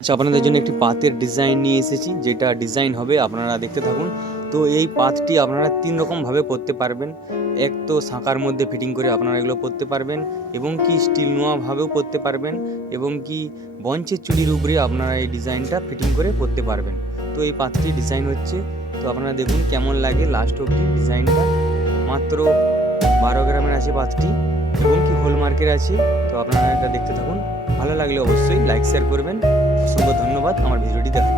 আচ্ছা, আপনাদের জন্য একটি পাতের ডিজাইন নিয়ে এসেছি, যেটা ডিজাইন হবে আপনারা দেখতে থাকুন। তো এই পাতটি আপনারা ৩ রকমভাবে পরতে পারবেন। এক তো শাঁখার মধ্যে ফিটিং করে আপনারা এগুলো পরতে পারবেন, এবং কি স্টিল নোয়াভাবেও পরতে পারবেন, এবং কি বঞ্চের চুড়ির উপরে আপনারা এই ডিজাইনটা ফিটিং করে পরতে পারবেন। তো এই পাতটি ডিজাইন হচ্ছে, তো আপনারা দেখুন কেমন লাগে লাস্ট অবধি ডিজাইনটা। মাত্র ১২ গ্রামের আছে পাতটি, এবং কি হলমার্কের আছে। তো আপনারা এটা দেখতে থাকুন, ভালো লাগলে অবশ্যই লাইক শেয়ার করবেন। অসংখ্য ধন্যবাদ আমার ভিডিওটি দেখার জন্য।